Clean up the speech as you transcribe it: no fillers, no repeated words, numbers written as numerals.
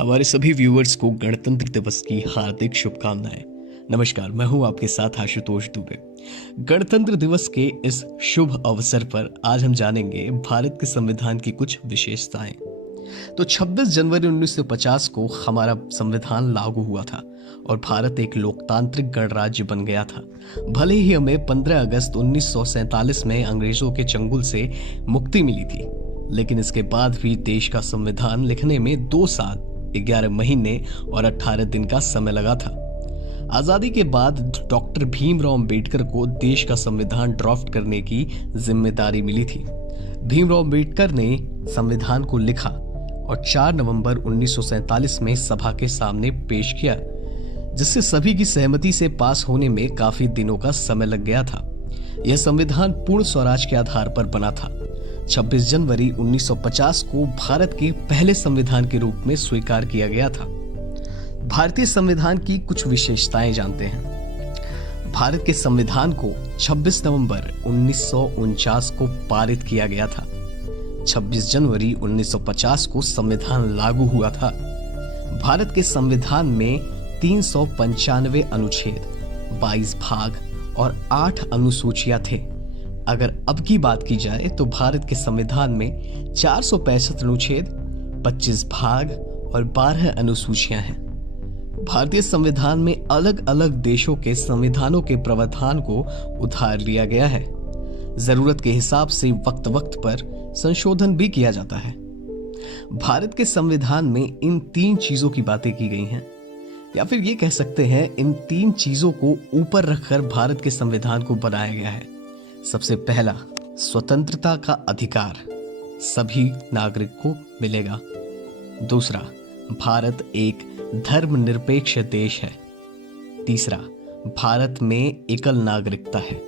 हमारे सभी व्यूअर्स को गणतंत्र दिवस की हार्दिक शुभकामनाएं। नमस्कार, मैं हूं आपके साथ आशुतोष दुबे। गणतंत्र दिवस के इस शुभ अवसर पर आज हम जानेंगे भारत के संविधान की कुछ विशेषताएं। तो 26 जनवरी 1950 को हमारा संविधान लागू हुआ था और भारत एक लोकतांत्रिक गणराज्य बन गया था। भले ही हमें 15 अगस्त 1947 में अंग्रेजों के चंगुल से मुक्ति मिली थी, लेकिन इसके बाद भी देश का संविधान लिखने में 2 साल 11 महीने और 18 दिन का समय लगा था। आजादी के बाद डॉक्टर भीमराव अंबेडकर को देश का संविधान ड्राफ्ट करने की जिम्मेदारी मिली थी। भीमराव अंबेडकर ने संविधान को लिखा और 4 नवंबर 1947 में सभा के सामने पेश किया, जिससे सभी की सहमति से पास होने में काफी दिनों का समय लग गया था। यह संविधान पूर्ण स्वराज के आधार पर बना था। 26 जनवरी 1950 को भारत के पहले संविधान के रूप में स्वीकार किया गया था। भारतीय संविधान की कुछ विशेषताएं जानते हैं। भारत के संविधान को 26 नवंबर 1949 को पारित किया गया था। 26 जनवरी 1950 को संविधान लागू हुआ था। भारत के संविधान में 395 अनुच्छेद, 22 भाग और 8 अनुसूचियां थे। अगर अब की बात की जाए तो भारत के संविधान में 465 अनुच्छेद, 25 भाग और 12 अनुसूचियां हैं। भारतीय संविधान में अलग अलग देशों के संविधानों के प्रावधान को उधार लिया गया है। जरूरत के हिसाब से वक्त वक्त पर संशोधन भी किया जाता है। भारत के संविधान में इन 3 चीजों की बातें की गई हैं, या फिर ये कह सकते हैं इन 3 चीजों को ऊपर रखकर भारत के संविधान को बनाया गया है। सबसे पहला, स्वतंत्रता का अधिकार सभी नागरिक को मिलेगा। दूसरा, भारत एक धर्मनिरपेक्ष देश है। तीसरा, भारत में एकल नागरिकता है।